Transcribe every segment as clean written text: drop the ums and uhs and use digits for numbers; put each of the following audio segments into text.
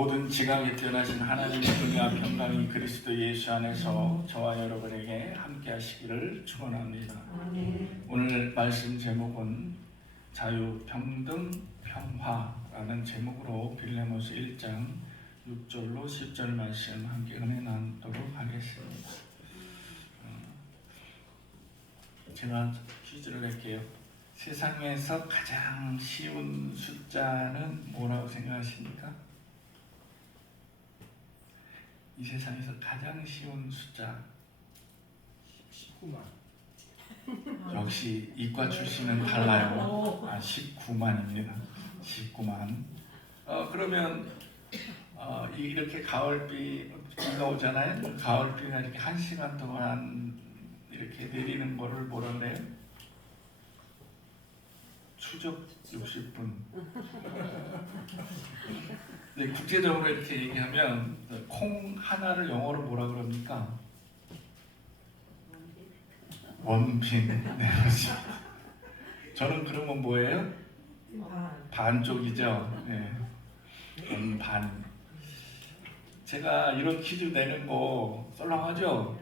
모든 지각에 뛰어나신 하나님의 은혜와 평강이 그리스도 예수 안에서 저와 여러분에게 함께 하시기를 축원합니다. 오늘 말씀 제목은 자유, 평등, 평화라는 제목으로 빌레몬서 1장 6절로 10절 말씀 함께 은혜 나누도록 하겠습니다. 제가 퀴즈를 낼게요. 세상에서 가장 쉬운 숫자는 뭐라고 생각하십니까? 이 세상에서 가장 쉬운 숫자 19만. 역시 이과 출신은 달라요. 19만입니다. 19만. 그러면 이렇게 비가 오잖아요. 가을비가 이렇게 1시간 동안 이렇게 내리는 거를 뭐라 그래요? 추적 60분. 국제적으로 이렇게 얘기하면 콩 하나를 영어로 뭐라 그럽니까? 원빈. 네, 맞습니다. 저는 그러면 뭐예요? 반쪽이죠. 네. 반. 제가 이런 퀴즈 내는 거 썰렁하죠?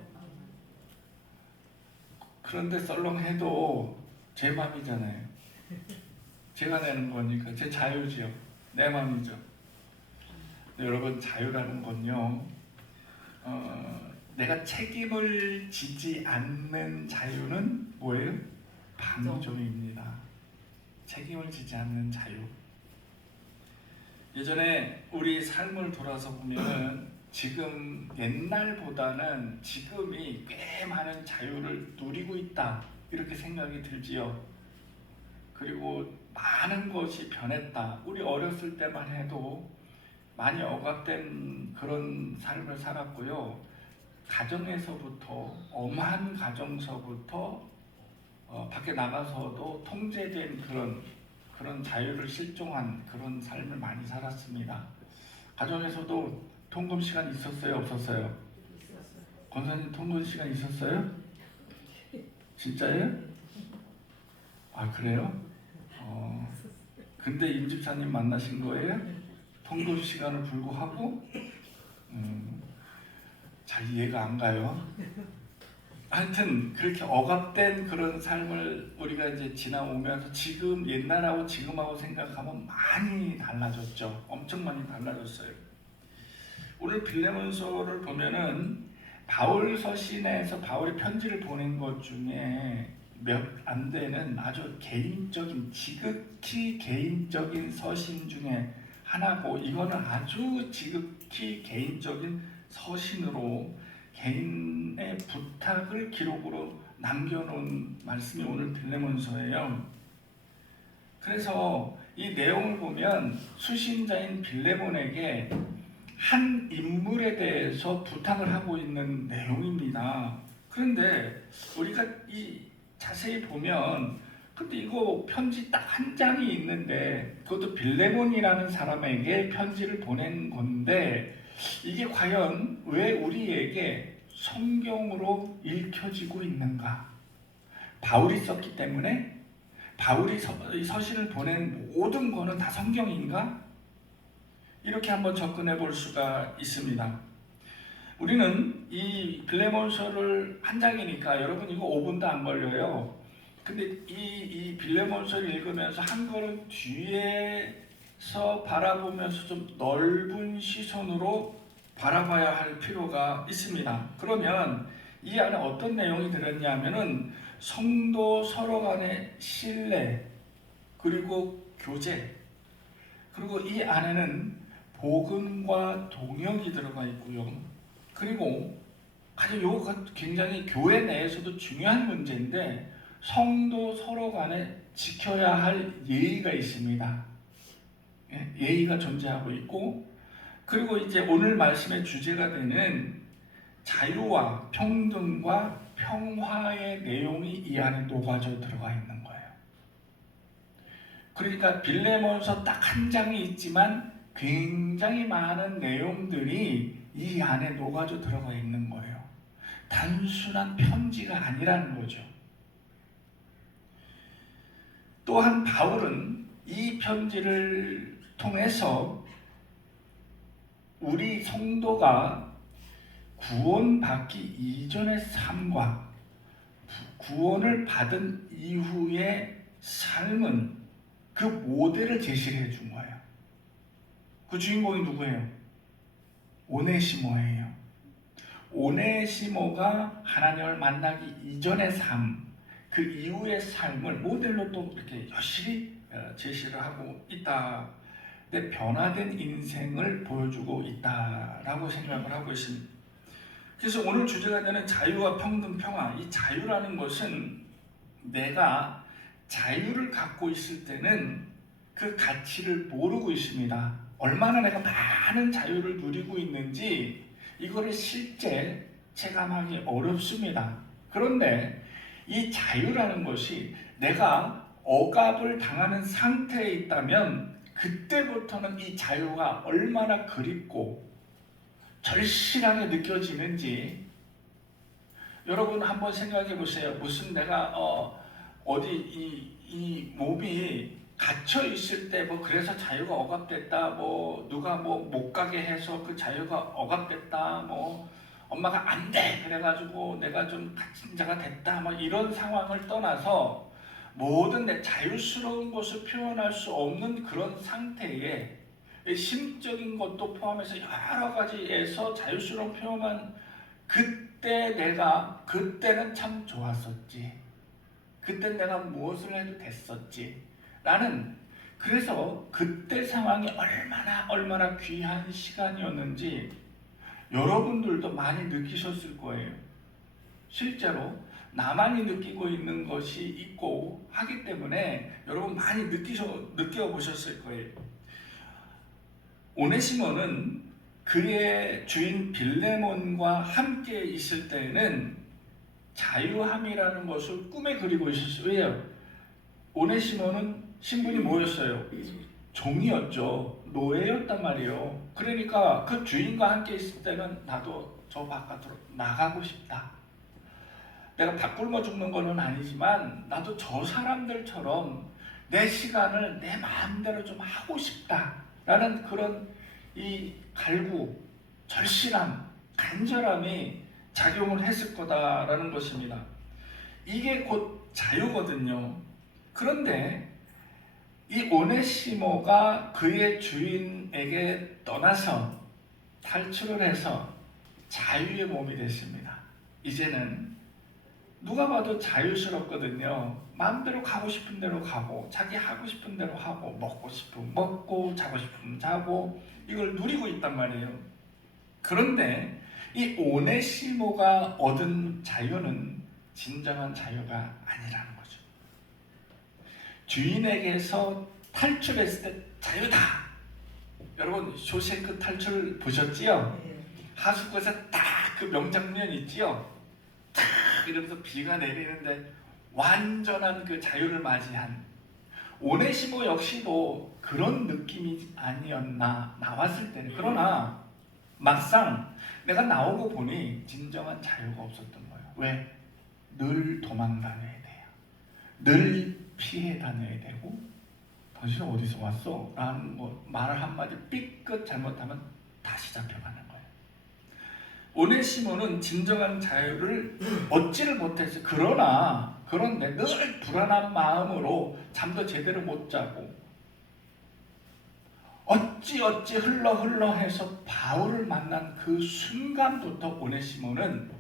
그런데 썰렁해도 제 맘이잖아요. 제가 내는 거니까 제 자유지요. 내 맘이죠. 여러분, 자유라는 건요, 내가 책임을 지지 않는 자유는 뭐예요? 방종입니다. 책임을 지지 않는 자유. 예전에 우리 삶을 돌아서 보면은 지금 옛날보다는 지금이 꽤 많은 자유를 누리고 있다, 이렇게 생각이 들지요. 그리고 많은 것이 변했다. 우리 어렸을 때만 해도 많이 억압된 그런 삶을 살았고요. 가정에서부터, 엄한 가정서부터 밖에 나가서도 통제된 그런 자유를 실종한 그런 삶을 많이 살았습니다. 가정에서도 통금 시간 있었어요, 없었어요? 권사님, 통금 시간 있었어요? 진짜예요? 아, 그래요? 근데 임 집사님 만나신 거예요? 통금 시간을 불구하고? 잘 이해가 안 가요. 하여튼 그렇게 억압된 그런 삶을 우리가 이제 지나오면서 지금 옛날하고 지금하고 생각하면 많이 달라졌죠. 엄청 많이 달라졌어요. 오늘 빌레몬서를 보면은 바울 서신에서 바울이 편지를 보낸 것 중에 몇 안 되는 아주 개인적인, 지극히 개인적인 서신 중에 하나고, 이거는 아주 지극히 개인적인 서신으로 개인의 부탁을 기록으로 남겨놓은 말씀이 오늘 빌레몬서예요. 그래서 이 내용을 보면 수신자인 빌레몬에게 한 인물에 대해서 부탁을 하고 있는 내용입니다. 그런데 우리가 자세히 보면, 근데 이거 편지 딱 한 장이 있는데 그것도 빌레몬이라는 사람에게 편지를 보낸 건데, 이게 과연 왜 우리에게 성경으로 읽혀지고 있는가? 바울이 썼기 때문에? 바울이 서신을 보낸 모든 거는 다 성경인가? 이렇게 한번 접근해 볼 수가 있습니다. 우리는 이 빌레몬서를 한 장이니까 여러분 이거 5분도 안 걸려요. 근데 이 빌레몬서를 읽으면서 한 걸음 뒤에서 바라보면서 좀 넓은 시선으로 바라봐야 할 필요가 있습니다. 그러면 이 안에 어떤 내용이 들었냐면은 성도 서로 간의 신뢰, 그리고 교제, 그리고 이 안에는 복음과 동역이 들어가 있고요. 그리고 요거 굉장히 교회 내에서도 중요한 문제인데, 성도 서로 간에 지켜야 할 예의가 있습니다. 예의가 존재하고 있고, 그리고 이제 오늘 말씀의 주제가 되는 자유와 평등과 평화의 내용이 이 안에 녹아져 들어가 있는 거예요. 그러니까 빌레몬서 딱 한 장이 있지만 굉장히 많은 내용들이 이 안에 녹아져 들어가 있는 거예요. 단순한 편지가 아니라는 거죠. 또한 바울은 이 편지를 통해서 우리 성도가 구원받기 이전의 삶과 구원을 받은 이후의 삶은 그 모델을 제시를 해준 거예요. 그 주인공이 누구예요? 오네시모예요. 오네시모가 하나님을 만나기 이전의 삶, 그 이후의 삶을 모델로 또 이렇게 여실히 제시를 하고 있다. 내 변화된 인생을 보여주고 있다라고 생각을 하고 있습니다. 그래서 오늘 주제가 되는 자유와 평등, 평화. 이 자유라는 것은 내가 자유를 갖고 있을 때는 그 가치를 모르고 있습니다. 얼마나 내가 많은 자유를 누리고 있는지 이거를 실제 체감하기 어렵습니다. 그런데 이 자유라는 것이 내가 억압을 당하는 상태에 있다면 그때부터는 이 자유가 얼마나 그립고 절실하게 느껴지는지 여러분 한번 생각해 보세요. 무슨 내가 어디 이 몸이 갇혀 있을 때 뭐 그래서 자유가 억압됐다, 뭐 누가 뭐 못 가게 해서 그 자유가 억압됐다, 뭐 엄마가 안 돼 그래가지고 내가 좀 갇힌 자가 됐다, 뭐 이런 상황을 떠나서 모든 내 자유스러운 것을 표현할 수 없는 그런 상태에 심적인 것도 포함해서 여러 가지에서 자유스러운 표현만 그때 그때는 참 좋았었지. 그때 내가 무엇을 해도 됐었지. 라는 그래서 그때 상황이 얼마나 귀한 시간이었는지 여러분들도 많이 느끼셨을 거예요. 실제로 나만이 느끼고 있는 것이 있고 하기 때문에 여러분 많이 느껴보셨을 거예요. 오네시모는 그의 주인 빌레몬과 함께 있을 때에는 자유함이라는 것을 꿈에 그리고 있었어요. 왜요? 오네시모는 신분이 뭐였어요? 종이었죠. 노예였단 말이에요. 그러니까 그 주인과 함께 있을 때는 나도 저 바깥으로 나가고 싶다. 내가 밥 굶어 죽는 거는 아니지만 나도 저 사람들처럼 내 시간을 내 마음대로 좀 하고 싶다라는 그런 이 갈구, 절실함, 간절함이 작용을 했을 거다라는 것입니다. 이게 곧 자유거든요. 그런데 이 오네시모가 그의 주인에게 떠나서 탈출을 해서 자유의 몸이 됐습니다. 이제는 누가 봐도 자유스럽거든요. 마음대로 가고 싶은 대로 가고 자기 하고 싶은 대로 하고 먹고 싶으면 먹고 자고 싶으면 자고 이걸 누리고 있단 말이에요. 그런데 이 오네시모가 얻은 자유는 진정한 자유가 아니라는 거죠. 주인에게서 탈출했을 때 자유다. 여러분 쇼생크 탈출 보셨지요? 하수구에서 딱 그 명장면 있지요? 딱 이러면서 비가 내리는데 완전한 그 자유를 맞이한 오네시모 역시도 그런 느낌이 아니었나 나왔을 때는. 그러나 막상 내가 나오고 보니 진정한 자유가 없었던 거예요. 왜? 늘 도망다녀야 돼요. 늘 피해 다녀야 되고 당신은 어디서 왔어? 라는 말을 한마디 삐끗 잘못하면 다시 잡혀가는 거예요. 오네시모는 진정한 자유를 얻지를 못했어요. 그런데 늘 불안한 마음으로 잠도 제대로 못 자고 어찌 흘러 해서 바울을 만난 그 순간부터 오네시모는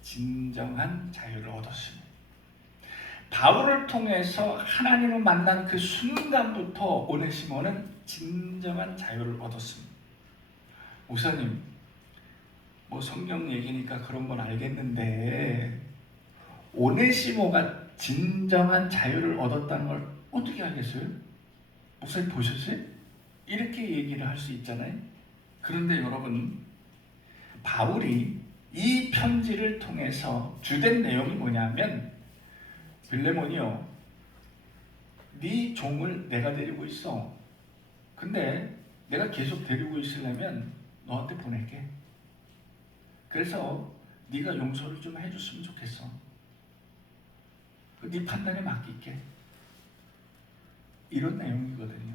진정한 자유를 얻었습니다. 바울을 통해서 하나님을 만난 그 순간부터 오네시모는 진정한 자유를 얻었습니다. 목사님, 뭐 성경 얘기니까 그런 건 알겠는데 오네시모가 진정한 자유를 얻었다는 걸 어떻게 알겠어요? 목사님 보셨어요? 이렇게 얘기를 할 수 있잖아요. 그런데 여러분, 바울이 이 편지를 통해서 주된 내용이 뭐냐면 빌레몬이요, 네 종을 내가 데리고 있어. 근데 내가 계속 데리고 있으려면 너한테 보낼게. 그래서 네가 용서를 좀 해줬으면 좋겠어. 네 판단에 맡길게. 이런 내용이거든요.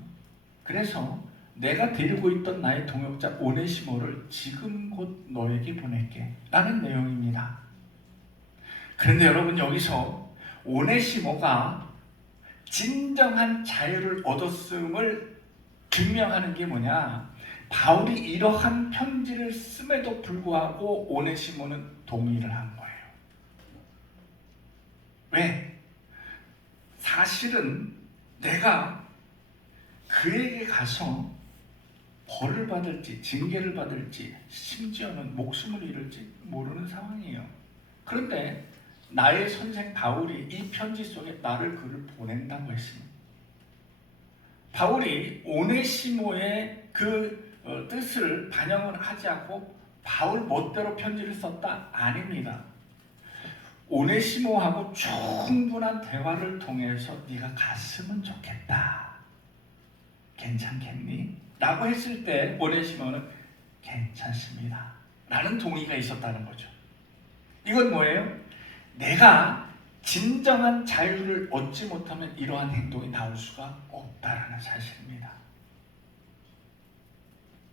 그래서 내가 데리고 있던 나의 동역자 오네시모를 지금 곧 너에게 보낼게 라는 내용입니다. 그런데 여러분, 여기서 오네시모가 진정한 자유를 얻었음을 증명하는 게 뭐냐? 바울이 이러한 편지를 씀에도 불구하고 오네시모는 동의를 한 거예요. 왜? 사실은 내가 그에게 가서 벌을 받을지 징계를 받을지 심지어는 목숨을 잃을지 모르는 상황이에요. 그런데 나의 선생 바울이 이 편지 속에 나를 그를 보낸다고 했습니다. 바울이 오네시모의 그 뜻을 반영을 하지 않고 바울 멋대로 편지를 썼다? 아닙니다. 오네시모하고 충분한 대화를 통해서 네가 갔으면 좋겠다. 괜찮겠니? 라고 했을 때 오네시모는 괜찮습니다 라는 동의가 있었다는 거죠. 이건 뭐예요? 내가 진정한 자유를 얻지 못하면 이러한 행동이 나올 수가 없다라는 사실입니다.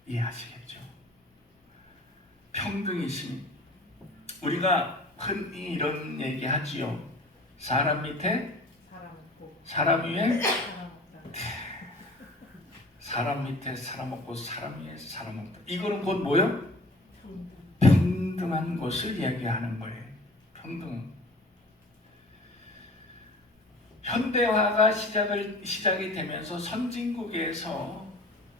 이해하시겠죠? 평등이심. 우리가 흔히 이런 얘기 하지요. 사람 밑에 사람 위에 사람 밑에 사람 없고 사람 위에 사람 없다. 이거는 곧 뭐예요? 평등한 것을 이야기하는 거예요. 평등. 현대화가 시작이 되면서 선진국에서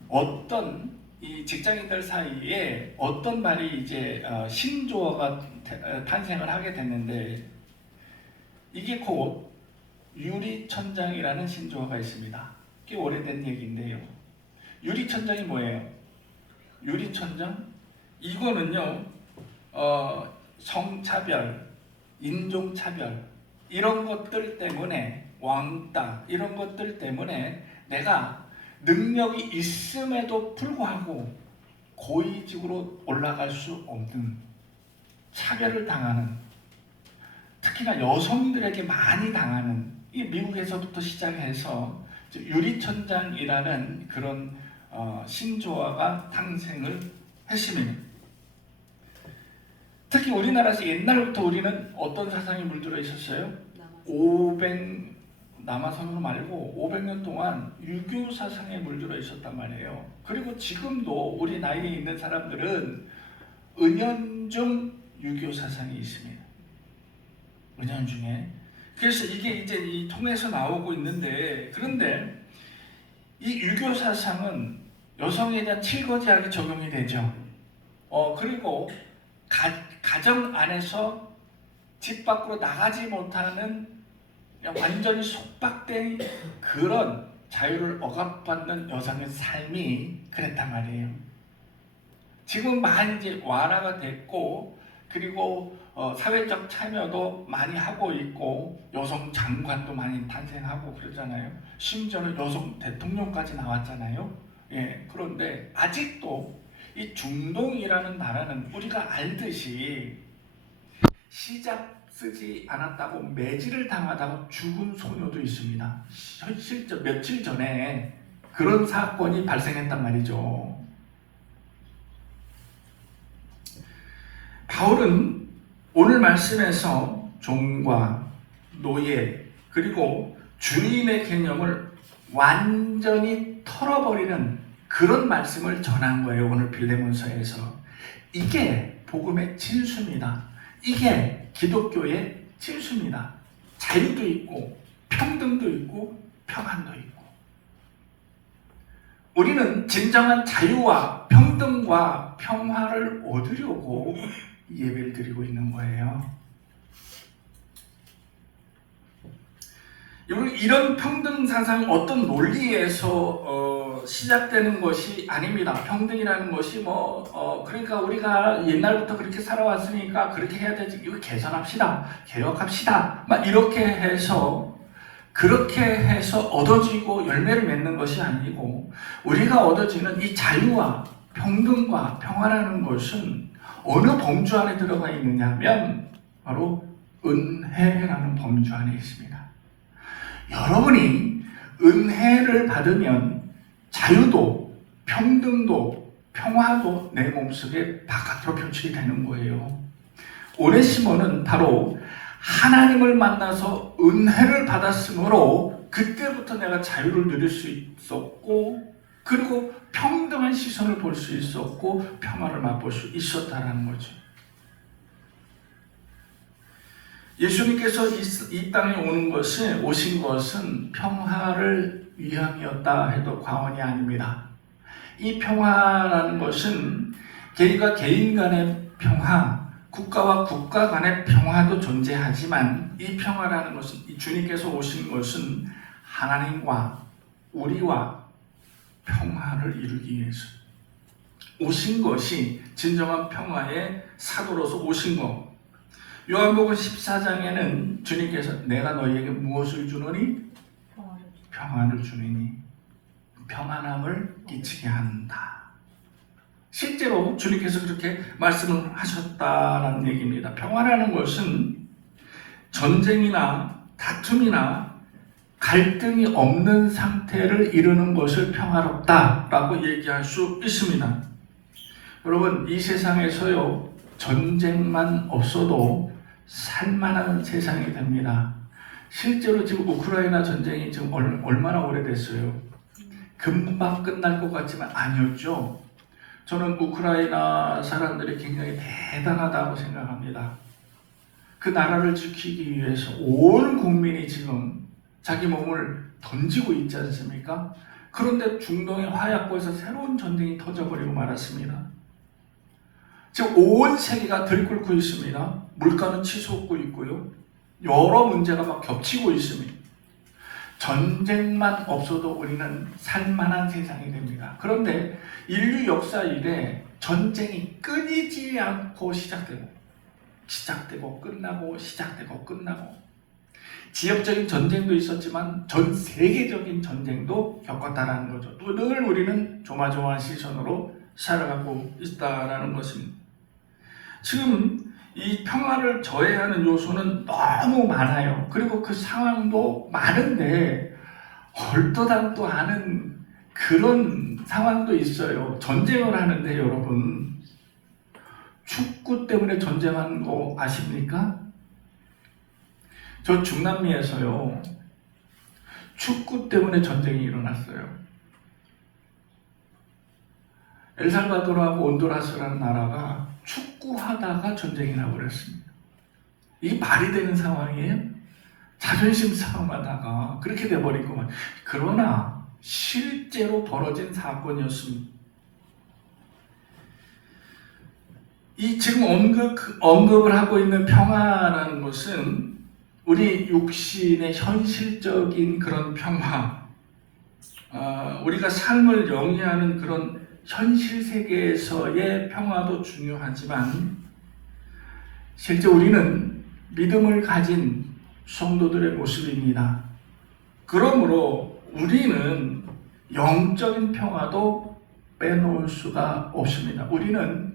어떤 이 직장인들 사이에 어떤 말이 이제 신조어가 탄생을 하게 됐는데, 이게 곧 유리천장이라는 신조어가 있습니다. 꽤 오래된 얘기인데요. 유리천장이 뭐예요? 유리천장? 이거는요, 성차별, 인종차별 이런 것들 때문에, 왕따 이런 것들 때문에 내가 능력이 있음에도 불구하고 고위직으로 올라갈 수 없는, 차별을 당하는, 특히나 여성들에게 많이 당하는, 이 미국에서부터 시작해서 유리천장이라는 그런 신조어가 탄생을 했습니다. 특히 우리나라에서 옛날부터 우리는 어떤 사상이 물들어 있었어요? 남아선으로 말고 500년 동안 유교 사상에 물들어 있었단 말이에요. 그리고 지금도 우리 나이에 있는 사람들은 은연중 유교 사상이 있습니다. 은연중에. 그래서 이게 이제 통해서 나오고 있는데, 그런데 이 유교 사상은 여성에 대한 칠거지하게 적용이 되죠. 그리고 가정 안에서 집 밖으로 나가지 못하는 완전히 속박된 그런 자유를 억압받는 여성의 삶이 그랬단 말이에요. 지금 많이 이제 완화가 됐고, 그리고 사회적 참여도 많이 하고 있고, 여성 장관도 많이 탄생하고 그러잖아요. 심지어는 여성 대통령까지 나왔잖아요. 예, 그런데 아직도 이 중동이라는 나라는 우리가 알듯이 시작 쓰지 않았다고 매질을 당하다가 죽은 소녀도 있습니다. 실제 며칠 전에 그런 사건이 발생했단 말이죠. 바울은 오늘 말씀에서 종과 노예 그리고 주인의 개념을 완전히 털어버리는 그런 말씀을 전한 거예요. 오늘 빌레몬서에서. 이게 복음의 진수입니다. 이게 기독교의 진수입니다. 자유도 있고 평등도 있고 평안도 있고. 우리는 진정한 자유와 평등과 평화를 얻으려고 예배를 드리고 있는 거예요. 이런 평등 사상이 어떤 논리에서 시작되는 것이 아닙니다. 평등이라는 것이 그러니까 우리가 옛날부터 그렇게 살아왔으니까 그렇게 해야 되지, 이거 개선합시다, 개혁합시다, 막 이렇게 해서 그렇게 해서 얻어지고 열매를 맺는 것이 아니고, 우리가 얻어지는 이 자유와 평등과 평화라는 것은 어느 범주 안에 들어가 있느냐 하면 바로 은혜라는 범주 안에 있습니다. 여러분이 은혜를 받으면 자유도 평등도 평화도 내 몸속에 바깥으로 표출이 되는 거예요. 오네시모는 바로 하나님을 만나서 은혜를 받았으므로 그때부터 내가 자유를 누릴 수 있었고, 그리고 평등한 시선을 볼 수 있었고 평화를 맛볼 수 있었다는 거죠. 예수님께서 이 땅에 오신 것은 평화를 위함이었다 해도 과언이 아닙니다. 이 평화라는 것은 개인과 개인 간의 평화, 국가와 국가 간의 평화도 존재하지만, 이 평화라는 것은, 이 주님께서 오신 것은 하나님과 우리와 평화를 이루기 위해서 오신 것이 진정한 평화의 사도로서 오신 것. 요한복음 14장에는 주님께서 내가 너희에게 무엇을 주노니? 평화를 주노니 평안함을 끼치게 한다. 실제로 주님께서 그렇게 말씀을 하셨다는 얘기입니다. 평화라는 것은 전쟁이나 다툼이나 갈등이 없는 상태를 이루는 것을 평화롭다라고 얘기할 수 있습니다. 여러분, 이 세상에서요, 전쟁만 없어도 살만한 세상이 됩니다. 실제로 지금 우크라이나 전쟁이 지금 얼마나 오래됐어요? 금방 끝날 것 같지만 아니었죠. 저는 우크라이나 사람들이 굉장히 대단하다고 생각합니다. 그 나라를 지키기 위해서 온 국민이 지금 자기 몸을 던지고 있지 않습니까? 그런데 중동의 화약고에서 새로운 전쟁이 터져버리고 말았습니다. 지금 온 세계가 들끓고 있습니다. 물가는 치솟고 있고요. 여러 문제가 막 겹치고 있습니다. 전쟁만 없어도 우리는 살만한 세상이 됩니다. 그런데 인류 역사 이래 전쟁이 끊이지 않고 시작되고 끝나고 시작되고 끝나고, 지역적인 전쟁도 있었지만 전 세계적인 전쟁도 겪었다라는 거죠. 또 늘 우리는 조마조마한 시선으로 살아가고 있다라는 것입니다. 지금 이 평화를 저해하는 요소는 너무 많아요. 그리고 그 상황도 많은데 얼토당토 않은 그런 상황도 있어요. 전쟁을 하는데 여러분, 축구 때문에 전쟁하는 거 아십니까? 저 중남미에서요, 축구 때문에 전쟁이 일어났어요. 엘살바도르하고 온두라스라는 나라가 축구하다가 전쟁이 나버렸습니다. 이게 말이 되는 상황이에요? 자존심 싸움하다가 그렇게 돼버린 것만. 그러나 실제로 벌어진 사건이었습니다. 이 지금 언급을 하고 있는 평화라는 것은 우리 육신의 현실적인 그런 평화, 우리가 삶을 영위하는 그런 현실 세계에서의 평화도 중요하지만, 실제 우리는 믿음을 가진 성도들의 모습입니다. 그러므로 우리는 영적인 평화도 빼놓을 수가 없습니다. 우리는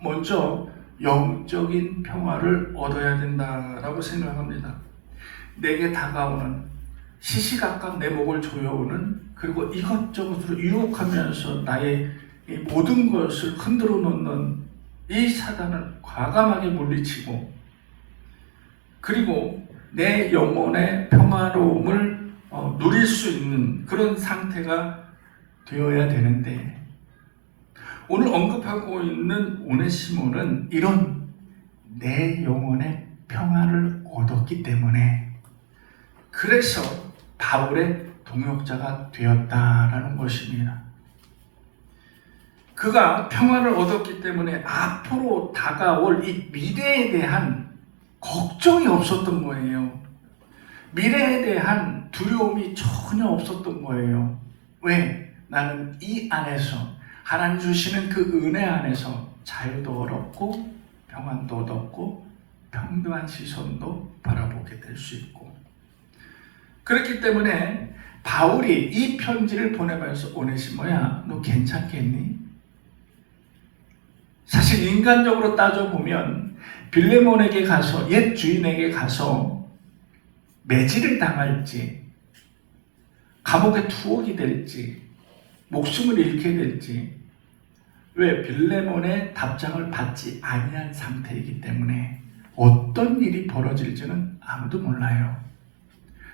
먼저 영적인 평화를 얻어야 된다라고 생각합니다. 내게 다가오는, 시시각각 내 목을 조여오는, 그리고 이것저것으로 유혹하면서 나의 이 모든 것을 흔들어 놓는 이 사단을 과감하게 물리치고, 그리고 내 영혼의 평화로움을 누릴 수 있는 그런 상태가 되어야 되는데, 오늘 언급하고 있는 오네시모는 이런 내 영혼의 평화를 얻었기 때문에, 그래서 바울의 동역자가 되었다라는 것입니다. 그가 평화를 얻었기 때문에 앞으로 다가올 이 미래에 대한 걱정이 없었던 거예요. 미래에 대한 두려움이 전혀 없었던 거예요. 왜? 나는 이 안에서, 하나님 주시는 그 은혜 안에서 자유도 얻었고 평안도 얻었고 평등한 시선도 바라보게 될 수 있고, 그렇기 때문에 바울이 이 편지를 보내면서 오네시모야, 너 괜찮겠니? 사실 인간적으로 따져보면 빌레몬에게 가서, 옛 주인에게 가서 매질을 당할지, 감옥에 투옥이 될지, 목숨을 잃게 될지, 왜 빌레몬의 답장을 받지 아니한 상태이기 때문에 어떤 일이 벌어질지는 아무도 몰라요.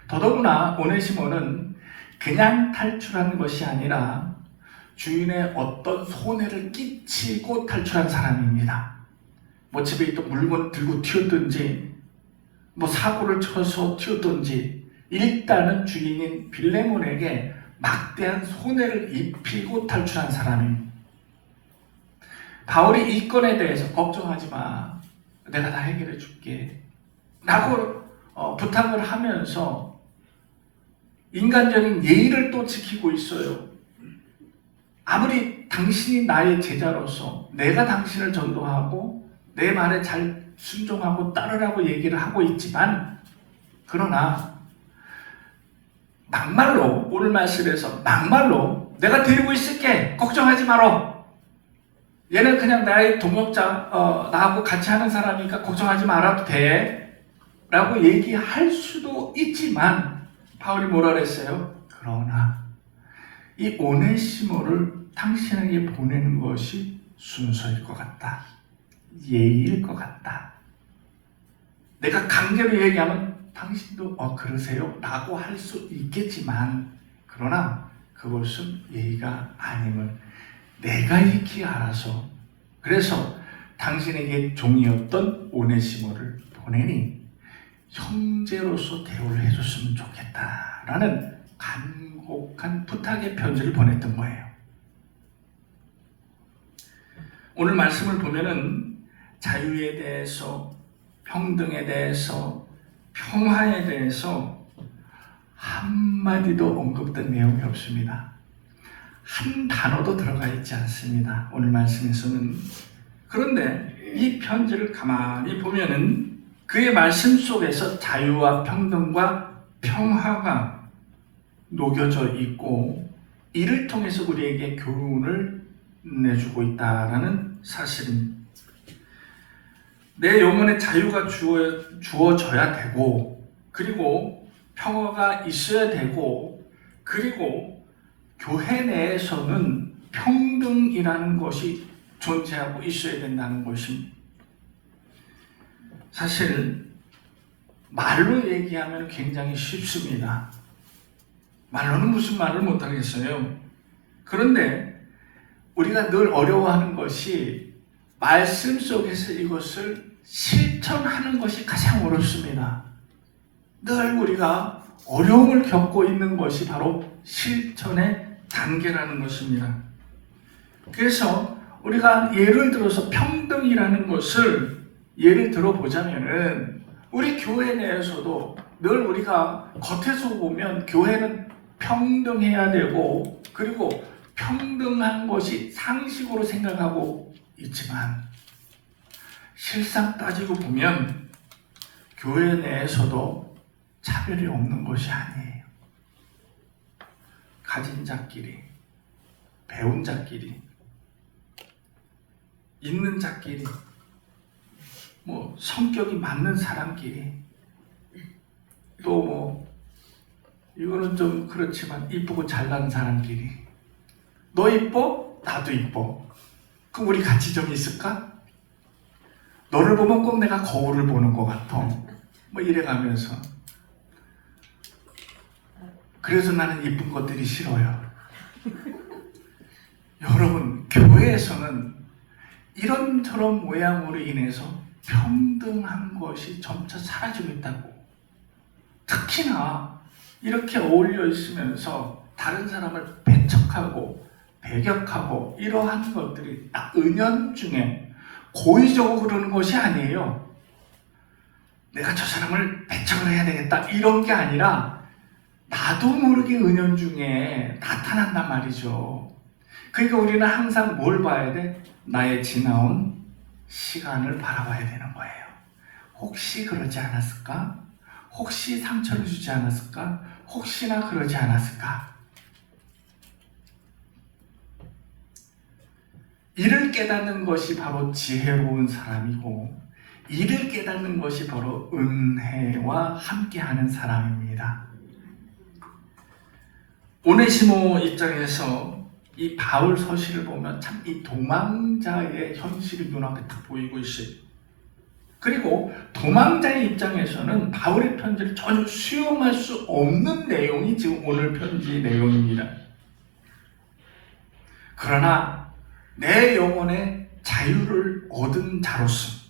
더더구나 오네시모는 그냥 탈출한 것이 아니라 주인의 어떤 손해를 끼치고 탈출한 사람입니다. 뭐 집에 있던 물건 들고 튀었든지 뭐 사고를 쳐서 튀었든지 일단은 주인인 빌레몬에게 막대한 손해를 입히고 탈출한 사람입니다. 바울이 이 건에 대해서 걱정하지 마, 내가 다 해결해 줄게 라고 부탁을 하면서 인간적인 예의를 또 지키고 있어요. 아무리 당신이 나의 제자로서 내가 당신을 전도하고 내 말에 잘 순종하고 따르라고 얘기를 하고 있지만, 그러나 막말로, 오늘 말씀에서 막말로 내가 데리고 있을게 걱정하지 마라, 얘는 그냥 나의 동역자, 나하고 같이 하는 사람이니까 걱정하지 말아도 돼 라고 얘기할 수도 있지만, 바울이 뭐라 그랬어요? 그러나 이 오네시모를 당신에게 보내는 것이 순서일 것 같다, 예의일 것 같다. 내가 강제로 얘기하면 당신도 그러세요? 라고 할 수 있겠지만, 그러나 그것은 예의가 아님을 내가 익히 알아서, 그래서 당신에게 종이었던 오네시모를 보내니 형제로서 대우를 해줬으면 좋겠다라는 간곡한 부탁의 편지를 보냈던 거예요. 오늘 말씀을 보면은 자유에 대해서, 평등에 대해서, 평화에 대해서 한마디도 언급된 내용이 없습니다. 한 단어도 들어가 있지 않습니다. 오늘 말씀에서는. 그런데 이 편지를 가만히 보면은 그의 말씀 속에서 자유와 평등과 평화가 녹여져 있고, 이를 통해서 우리에게 교훈을 내주고 있다라는 사실입니다. 내 영혼에 자유가 주어져야 되고, 그리고 평화가 있어야 되고, 그리고 교회 내에서는 평등이라는 것이 존재하고 있어야 된다는 것입니다. 사실 말로 얘기하면 굉장히 쉽습니다. 말로는 무슨 말을 못하겠어요. 그런데 우리가 늘 어려워하는 것이 말씀 속에서 이것을 실천하는 것이 가장 어렵습니다. 늘 우리가 어려움을 겪고 있는 것이 바로 실천의 단계라는 것입니다. 그래서 우리가 예를 들어서 평등이라는 것을 예를 들어보자면은, 우리 교회 내에서도 늘 우리가 겉에서 보면 교회는 평등해야 되고, 그리고 평등한 것이 상식으로 생각하고 있지만, 실상 따지고 보면 교회 내에서도 차별이 없는 것이 아니에요. 가진 자끼리, 배운 자끼리, 있는 자끼리, 뭐 성격이 맞는 사람끼리, 또 뭐 이거는 좀 그렇지만 이쁘고 잘난 사람끼리, 너 이뻐? 나도 이뻐. 그럼 우리 같이 좀 있을까? 너를 보면 꼭 내가 거울을 보는 것 같아. 뭐 이래가면서. 그래서 나는 이쁜 것들이 싫어요. 여러분, 교회에서는 이런저런 모양으로 인해서 평등한 것이 점차 사라지고 있다고. 특히나 이렇게 어울려 있으면서 다른 사람을 배척하고 배격하고 이러한 것들이 딱 은연중에 고의적으로 그러는 것이 아니에요. 내가 저 사람을 배척을 해야 되겠다 이런 게 아니라 나도 모르게 은연중에 나타난단 말이죠. 그러니까 우리는 항상 뭘 봐야 돼? 나의 지나온 시간을 바라봐야 되는 거예요. 혹시 그러지 않았을까? 혹시 상처를 주지 않았을까? 혹시나 그러지 않았을까? 이를 깨닫는 것이 바로 지혜로운 사람이고, 이를 깨닫는 것이 바로 은혜와 함께하는 사람입니다. 오네시모 입장에서 이 바울 서신을 보면 참 이 도망자의 현실이 눈앞에 딱 보이고 있어요. 그리고 도망자의 입장에서는 바울의 편지를 전혀 수용할 수 없는 내용이 지금 오늘 편지의 내용입니다. 그러나 내 영혼의 자유를 얻은 자로서,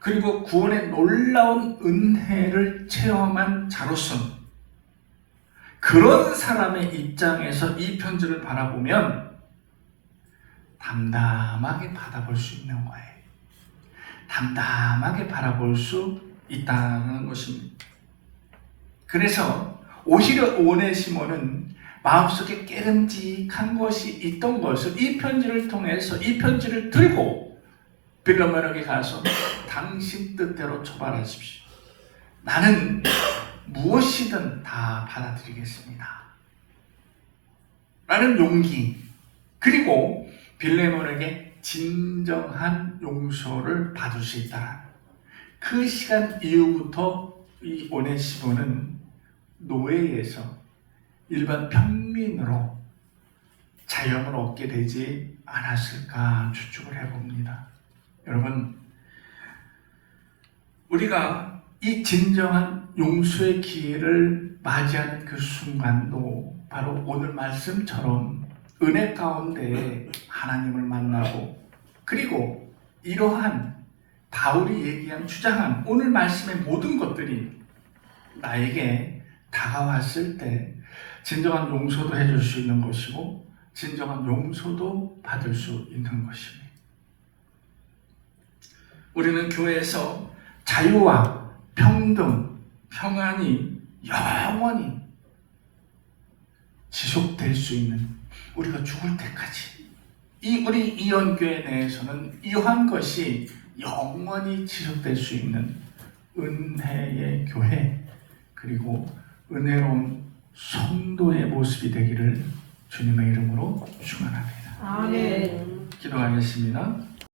그리고 구원의 놀라운 은혜를 체험한 자로서, 그런 사람의 입장에서 이 편지를 바라보면 담담하게 받아볼 수 있는 거예요. 담담하게 바라볼 수 있다는 것입니다. 그래서 오히려 오네시모는 마음속에 깨름직한 것이 있던 것을 이 편지를 통해서, 이 편지를 들고 빌레몬에게 가서 당신 뜻대로 처발하십시오. 나는 무엇이든 다 받아들이겠습니다. 라는 용기, 그리고 빌레몬에게 진정한 용서를 받을 수 있다. 그 시간 이후부터 이 오네시모는 노예에서 일반 평민으로 자유함을 얻게 되지 않았을까 추측을 해봅니다. 여러분, 우리가 이 진정한 용서의 기회를 맞이하는 그 순간도 바로 오늘 말씀처럼 은혜 가운데 하나님을 만나고, 그리고 이러한 바울이 얘기한, 주장한 오늘 말씀의 모든 것들이 나에게 다가왔을 때 진정한 용서도 해줄 수 있는 것이고, 진정한 용서도 받을 수 있는 것입니다. 우리는 교회에서 자유와 평등, 평안이 영원히 지속될 수 있는, 우리가 죽을 때까지 우리 이언교회 내에서는 이러한 것이 영원히 지속될 수 있는 은혜의 교회, 그리고 은혜로운 성도의 모습이 되기를 주님의 이름으로 축원합니다. 아멘. 기도하겠습니다.